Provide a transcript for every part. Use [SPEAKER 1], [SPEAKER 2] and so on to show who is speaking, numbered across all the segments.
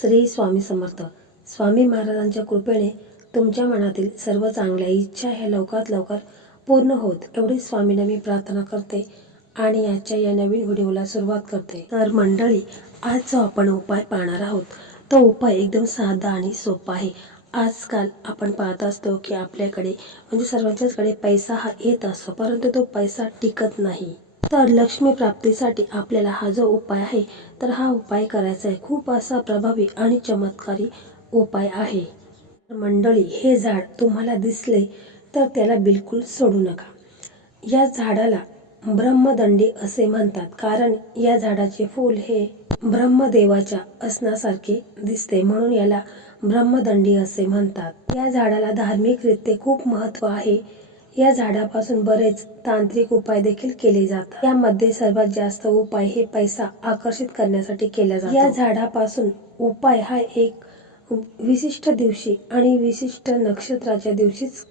[SPEAKER 1] श्री स्वामी समर्थ. स्वामी महाराजांच्या कृपेने तुमच्या मनातील सर्व चांगल्या इच्छा ह्या लवकरात लवकर पूर्ण होत एवढी स्वामींना मी प्रार्थना करते आणि आजच्या या नवीन व्हिडिओला सुरुवात करते. तर मंडळी आज जो आपण उपाय पाहणार आहोत तो उपाय एकदम साधा आणि सोपा आहे. आजकाल आपण पाहत असतो की आपल्याकडे म्हणजे सर्वांच्याचकडे पैसा हा येत असतो परंतु तो पैसा टिकत नाही. तर लक्ष्मी प्राप्तीसाठी आपल्याला हा जो उपाय आहे तर हा उपाय करायचा आहे. खूप असा प्रभावी आणि चमत्कारी उपाय आहे. मंडळी हे झाड तुम्हाला दिसले तर त्याला बिलकुल सोडू नका. या झाडाला ब्रह्मदंडी असे म्हणतात. कारण या झाडाचे फूल हे ब्रह्मदेवाच्या असण्यासारखे दिसते. म्हणून याला ब्रह्मदंडी असे म्हणतात. या झाडाला धार्मिकरित्या खूप महत्त्व आहे. या झाडापासून बरेच तांत्रिक उपाय देखील केले जातात. यामध्ये सर्वात जास्त उपाय हे पैसा आकर्षित करण्यासाठी केला जातो. या झाडापासून उपाय हा एक विशिष्ट दिवशी आणि विशिष्ट नक्षत्राच्या दिवशीच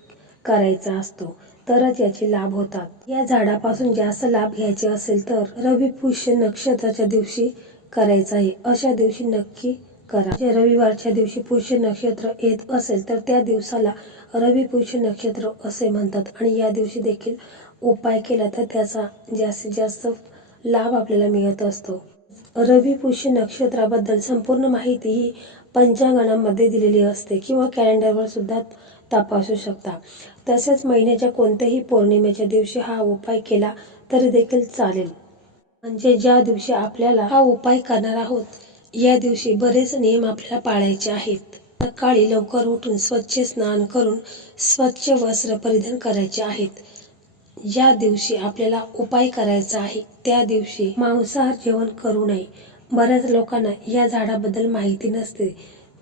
[SPEAKER 1] करायचा असतो. तरच याचे लाभ होतात. या झाडापासून जास्त लाभ घ्यायचे असेल तर रवी पुष्य नक्षत्राच्या दिवशी करायचा आहे. अशा दिवशी नक्की करा. जे रविवारच्या दिवशी पुष्य नक्षत्र येत असेल तर त्या दिवसाला रवी पुष्य नक्षत्र असे म्हणतात. आणि या दिवशी देखील उपाय केला तर त्याचा जास्तीत जास्त लाभ आपल्याला मिळत असतो. रवी पुष्य नक्षत्राबद्दल संपूर्ण माहिती ही पंचांगणामध्ये दिलेली असते किंवा कॅलेंडरवर सुद्धा तपासू शकता. तसेच महिन्याच्या कोणत्याही पौर्णिमेच्या दिवशी हा उपाय केला तरी देखील चालेल. म्हणजे ज्या दिवशी आपल्याला हा उपाय करणार आहोत या दिवशी बरेच नियम आपल्याला पाळायचे आहेत. सकाळी लवकर उठून स्वच्छ स्नान करून स्वच्छ वस्त्र परिधान करायचे आहेत. ज्या दिवशी आपल्याला उपाय करायचा आहे त्या दिवशी मांसाहार जेवण करू नये. बऱ्याच लोकांना या झाडाबद्दल माहिती नसते.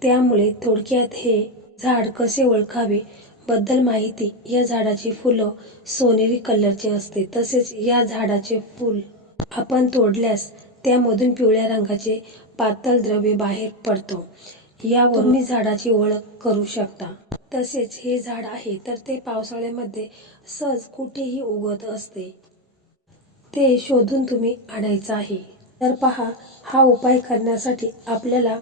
[SPEAKER 1] त्यामुळे थोडक्यात हे झाड कसे ओळखावे बद्दल माहिती या झाडाची फुलं सोनेरी कलरचे असते. तसेच या झाडाचे फूल आपण तोडल्यास त्यामधून पिवळ्या रंगाचे पातळ द्रव्य बाहेर पडतो. यावरून तुम्ही झाडाची ओळख करू शकता. तसेच हे झाड आहे तर ते पावसाळ्यामध्ये सहज कुठेही उगवत असते. ते शोधून तुम्ही आणायचं आहे. तर पहा हा उपाय करण्यासाठी आपल्याला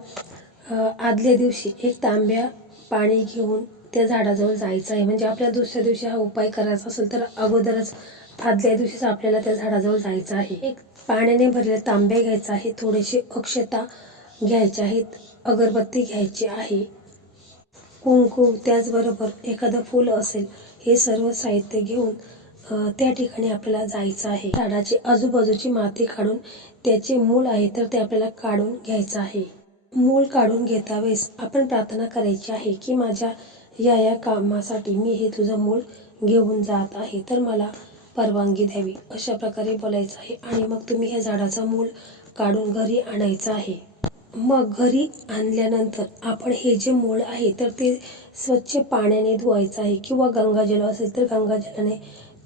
[SPEAKER 1] आदल्या दिवशी एक तांब्या पाणी घेऊन त्या झाडाजवळ जायचं आहे. म्हणजे आपल्या दुसऱ्या दिवशी हा उपाय करायचा असेल तर अगोदरच आदल्या दिवशीच आपल्याला त्या झाडाजवळ जायचं आहे. एक पाण्याने भरलेले तांब्या घ्यायचं आहे थोडेसे अक्षता घ्यायचे आहेत. अगरबत्ती घ्यायची आहे. कुंकू त्याचबरोबर एखादं फूल असेल हे सर्व साहित्य घेऊन त्या ठिकाणी आपल्याला जायचं आहे. झाडाची आजूबाजूची माती काढून त्याचे मूळ आहे तर ते आपल्याला काढून घ्यायचं आहे. मूळ काढून घेता वेळेस आपण प्रार्थना करायची आहे की माझ्या या या कामासाठी मी हे तुझं मूळ घेऊन जात आहे. तर मला परवानगी द्यावी. अशा प्रकारे बोलायचं आहे आणि मग तुम्ही ह्या झाडाचं मूळ काढून घरी आणायचं आहे. मग घरी आणल्यानंतर आपण हे जे मूळ आहे तर ते स्वच्छ पाण्याने धुवायचं आहे किंवा गंगाजल असेल तर गंगाजलाने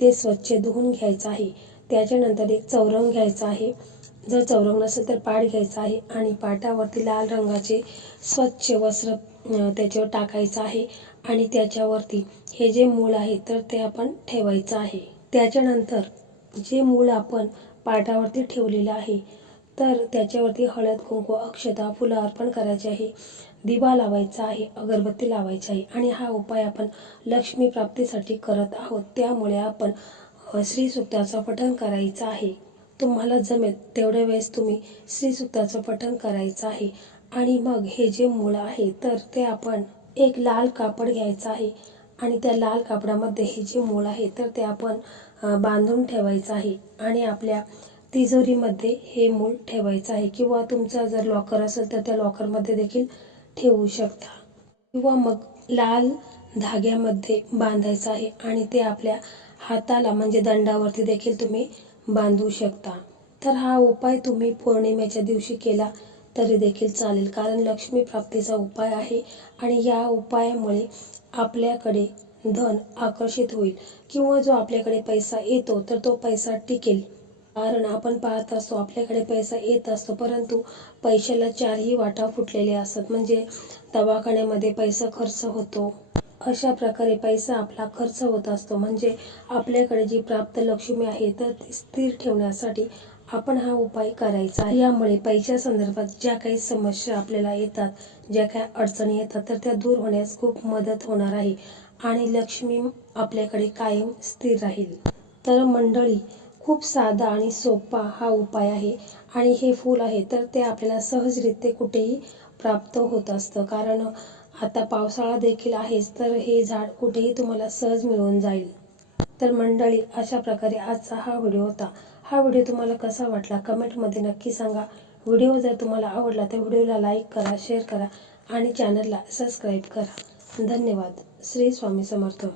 [SPEAKER 1] ते स्वच्छ धुवून घ्यायचं आहे. त्याच्यानंतर एक चौरंग घ्यायचा आहे. जर चौरंग नसेल तर पाट घ्यायचा आहे आणि पाटावरती लाल रंगाचे स्वच्छ वस्त्र त्याच्यावर टाकायचं आहे आणि त्याच्यावरती हे जे मूळ आहे तर ते आपण ठेवायचं आहे. त्याच्यानंतर जे मूळ आपण पाटावरती ठेवलेलं आहे तर त्याच्यावरती हळद कुंकू अक्षता फुलं अर्पण करायचे आहे. दिवा लावायचा आहे अगरबत्ती लावायची आहे आणि हा उपाय आपण लक्ष्मी प्राप्तीसाठी करत आहोत. त्यामुळे आपण श्रीसुक्ताचं पठण करायचं आहे. तुम्हाला जमेल तेवढ्या वेळेस तुम्ही श्रीसुक्ताचं पठण करायचं आहे. आणि मग हे जे मूळ आहे तर ते आपण एक लाल कापड घ्यायचं आहे. आणि त्या लाल कापडामध्ये हे जे मूळ आहे तर ते आपण बांधून ठेवायचं आहे. आणि आपल्या तिजोरीमध्ये हे मूळ ठेवायचं आहे. किंवा तुमचा जर लॉकर असेल तर त्या लॉकरमध्ये देखील ठेवू शकता. किंवा मग लाल धाग्यामध्ये बांधायचं आहे आणि ते आपल्या हाताला म्हणजे दंडावरती देखील तुम्ही बांधू शकता. तर हा उपाय तुम्ही पौर्णिमेच्या दिवशी केला तरी देखील चालेल. कारण लक्ष्मी प्राप्तीचा उपाय आहे. आणि या उपायामुळे आपल्याकडे धन आकर्षित होईल. किंवा जो आपल्याकडे पैसा येतो तर तो पैसा टिकेल. कारण आपण पाहत असतो आपल्याकडे पैसा येत असतो परंतु पैशाला चारही वाटा फुटलेले असतात. म्हणजे दवाखान्यामध्ये पैसा खर्च होतो. अशा प्रकारे पैसा आपला खर्च होत असतो. म्हणजे आपल्याकडे जी प्राप्त लक्ष्मी आहे तर ती स्थिर ठेवण्यासाठी आपण हा उपाय करायचा यामुळे पैशा संदर्भात ज्या काही समस्या आपल्याला येतात ज्या काही अडचणी येतात तर त्या दूर होण्यास खूप मदत होणार आहे आणि लक्ष्मी आपल्याकडे कायम स्थिर राहील. तर मंडळी खूप साधा आणि सोपा हा उपाय आहे आणि हे फूल आहे तर ते आपल्याला सहजरित्या कुठेही प्राप्त होत असतं. कारण आता पावसाळा देखील आहेच तर हे झाड कुठेही तुम्हाला सहज मिळून जाईल. तर मंडळी अशा प्रकारे आजचा हा व्हिडिओ होता. हा व्हिडिओ तुम्हाला कसा वाटला कमेंटमध्ये नक्की सांगा. व्हिडिओ जर तुम्हाला आवडला तर व्हिडिओला लाईक करा शेअर करा आणि चॅनलला सबस्क्राईब करा. धन्यवाद. श्री स्वामी समर्थ.